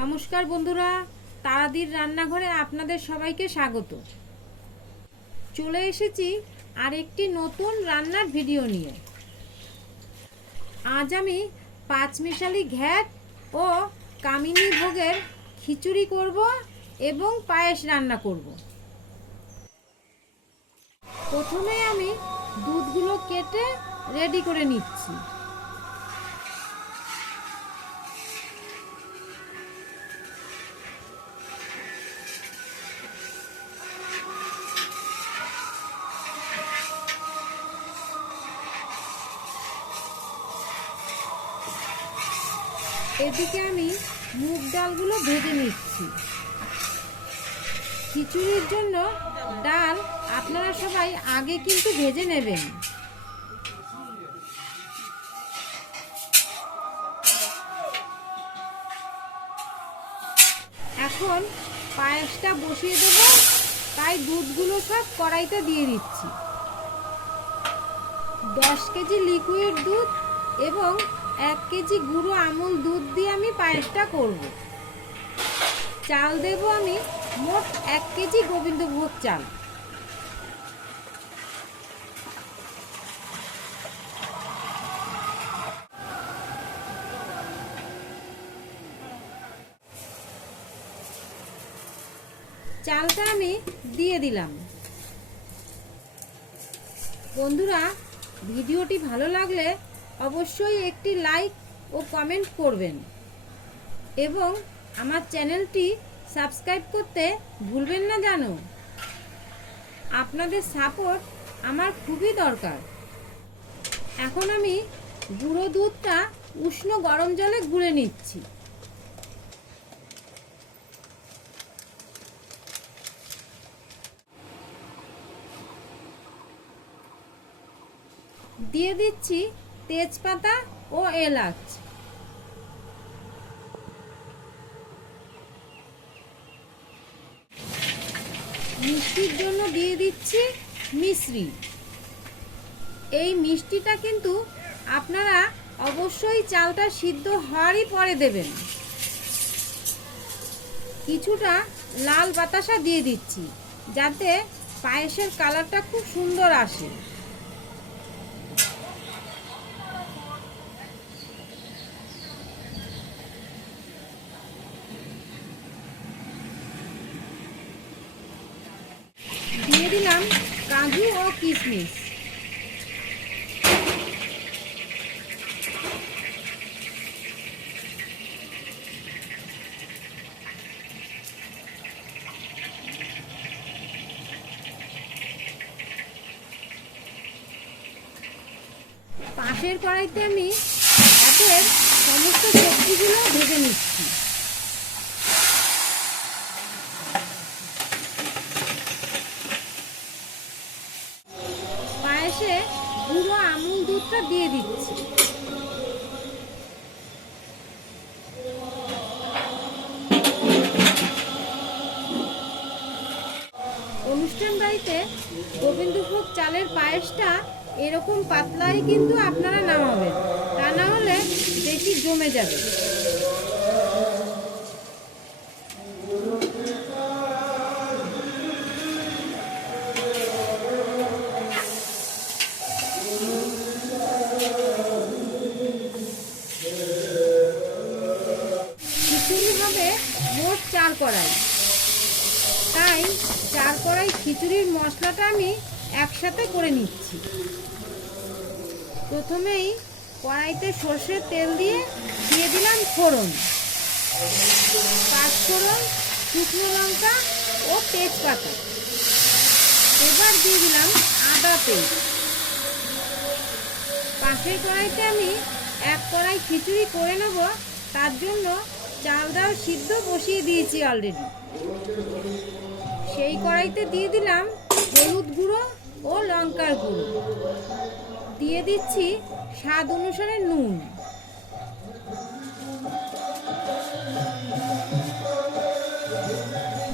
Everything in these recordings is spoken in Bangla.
নমস্কার বন্ধুরা, তারাদির রান্নাঘরে আপনাদের সবাইকে স্বাগত। চলে এসেছি আরেকটি নতুন রান্নার ভিডিও নিয়ে। আজ আমি পাঁচমিশালি ঘ্যাট ও কামিনী ভোগের খিচুড়ি করব এবং পায়েস রান্না করব। প্রথমে আমি দুধগুলো কেটে রেডি করে নিচ্ছি। এদিকে আমি মুগ ডালগুলো ভেজে নিচ্ছি। খিচুড়ির জন্য ডাল আপনারা সবাই আগে কিন্তু ভেজে নেবেন। এখন পায়েসটা বসিয়ে দেব, তাই দুধগুলো সব কড়াইতে দিয়ে দিচ্ছি। 10 কেজি লিকুইড দুধ এবং 1 কেজি গুঁড়ো আমুল দুধ দিয়ে আমি পায়েসটা করব। চাল দেব আমি মোট 1 কেজি গোবিন্দভোগ চাল। চালটা আমি দিয়ে দিলাম। বন্ধুরা, ভিডিওটি ভালো লাগলে অবশ্যই একটি লাইক ও কমেন্ট করবেন এবং আমার চ্যানেলটি সাবস্ক্রাইব করতে ভুলবেন না জানো। আপনাদের সাপোর্ট আমার খুবই দরকার। এখন আমি গুঁড়ো দুধটা উষ্ণ গরম জলে গুলে নিচ্ছি। দিয়ে দিচ্ছি তেজপাতা ও এলাচ। মিষ্টির জন্য দিয়ে দিচ্ছি মিশ্রি। এই মিষ্টিটা কিন্তু আপনারা অবশ্যই চালটা সিদ্ধ হওয়ারই পরে দেবেন। কিছুটা লাল বাতাসা দিয়ে দিচ্ছি যাতে পায়েসের কালারটা খুব সুন্দর আসে। দিয়ে দিলাম কাজু ও কিশমিশ। পাশের কড়াইতে আমি ভাতের সমস্ত সবজিগুলো ভেজে নিচ্ছি। পায়েসে গুঁড়ো আমুল দুধটা দিয়ে দিচ্ছি। অনুষ্ঠান বাড়িতে গোবিন্দভোগ চালের পায়েসটা এরকম পাতলাই কিন্তু আপনারা নামাবেন, তা না হলে বেশি জমে যাবে। খিচুড়ি হবে মোট 4 কড়াই, তাই 4 কড়াই খিচুড়ির মশলাটা আমি একসাথে করে নিচ্ছি। প্রথমেই কড়াইতে সর্ষের তেল দিয়ে দিলাম ফোড়ন, পাঁচফোড়ন, শুকনো লঙ্কা ও তেজপাতা। এবার দিয়ে দিলাম আদা পেস্ট। পাশের কড়াইতে আমি 1 কড়াই খিচুড়ি করে নেব, তার জন্য চাল ডাল সিদ্ধ বসিয়ে দিয়েছি অলরেডি। সেই কড়াইতে দিয়ে দিলাম হলুদ গুঁড়ো ও লঙ্কার গুঁড়ো। দিয়ে দিচ্ছি স্বাদ অনুসারে নুন।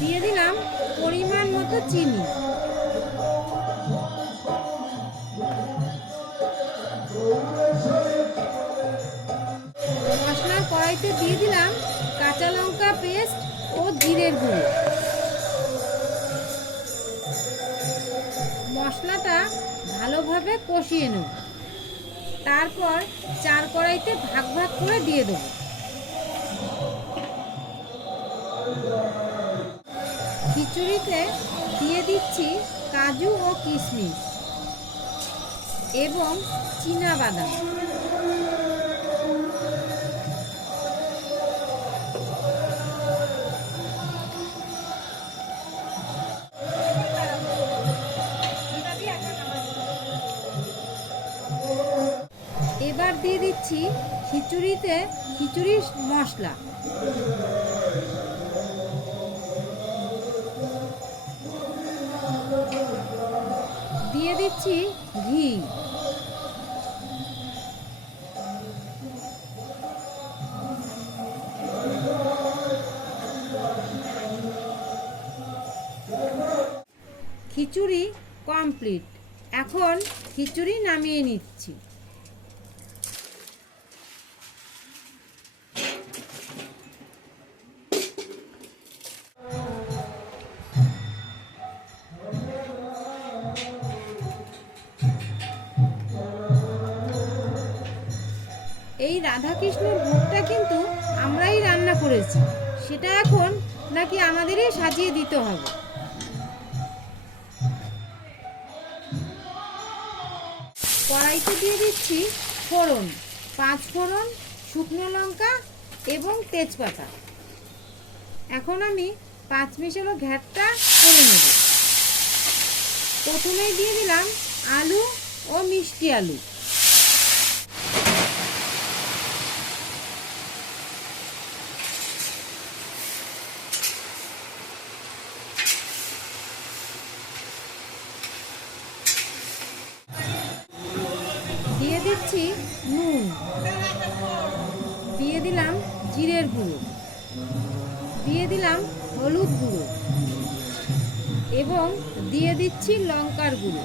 দিয়ে দিলাম পরিমাণ মতো চিনি। মশলার কড়াইতে দিয়ে দিলাম কাঁচা লঙ্কা পেস্ট ও জিরের গুঁড়ো। মশলাটা ভালোভাবে কষিয়ে নেব। তারপর 4 কড়াইতে ভাগ ভাগ করে দিয়ে দেব। খিচুড়িতে দিয়ে দিচ্ছি কাজু ও কিশমিশ এবং চীনা বাদাম। এবার দিয়ে দিচ্ছি খিচুড়ির মশলা। দিয়ে দিচ্ছি ঘি। খিচুড়ি কমপ্লিট। এখন খিচুড়ি নামিয়ে নিচ্ছি। এই রাধাকৃষ্ণের ভোগটা কিন্তু আমরাই রান্না করেছি, সেটা এখন নাকি আমাদেরই সাজিয়ে দিতে হবে। কড়াইতে দিয়ে দিচ্ছি ফোড়ন, 5 ফোড়ন, শুকনো লঙ্কা এবং তেজপাতা। এখন আমি 5 মিশালো ঘ্যাটটা করে নেব। প্রথমেই দিয়ে দিলাম আলু ও মিষ্টি আলু। দিয়ে দিচ্ছি নুন, দিয়ে দিলাম জিরের গুঁড়ো, দিয়ে দিলাম হলুদ গুঁড়ো এবং দিয়ে দিচ্ছি লঙ্কার গুঁড়ো।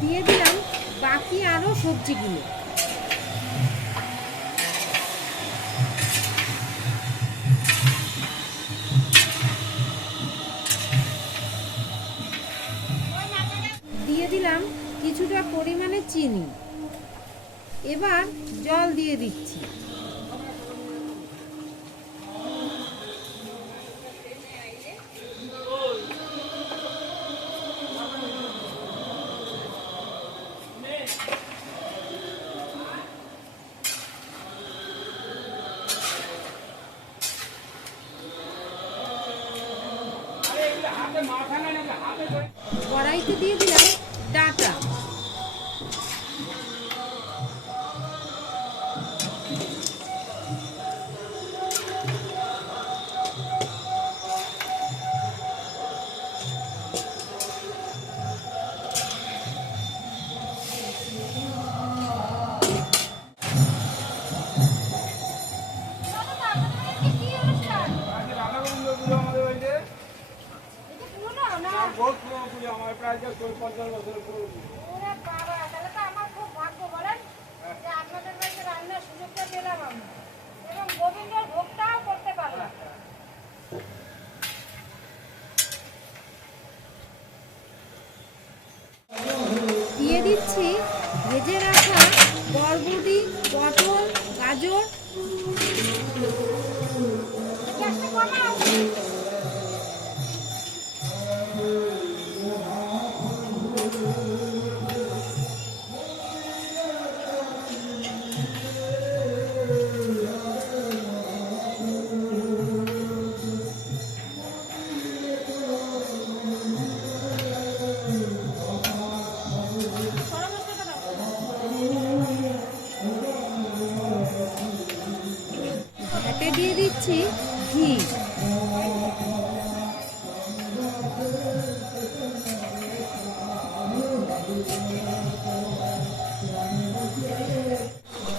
দিয়ে দিলাম বাকি আরও সবজিগুলো। দিয়ে দিলাম কিছুটা পরিমাণে চিনি। এবার জল দিয়ে দিচ্ছি। কড়াইতে দিয়ে দিলাম ডাটা। দিয়ে দিচ্ছি ভেজে রাখা বরবটি, পটল, গাজর। ঘাটে দিয়ে দিচ্ছি ঘি।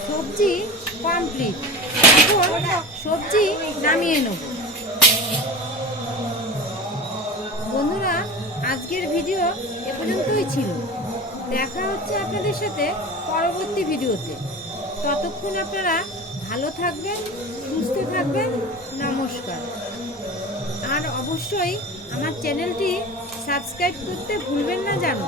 সবজি কমপ্লিট। এখন সবজি নামিয়ে নেব। আজকের ভিডিও এ পর্যন্তই ছিল। দেখা হচ্ছে আপনাদের সাথে পরবর্তী ভিডিওতে। ততক্ষণ আপনারা ভালো থাকবেন, সুস্থ থাকবেন। নমস্কার। আর অবশ্যই আমার চ্যানেলটি সাবস্ক্রাইব করতে ভুলবেন না যেন।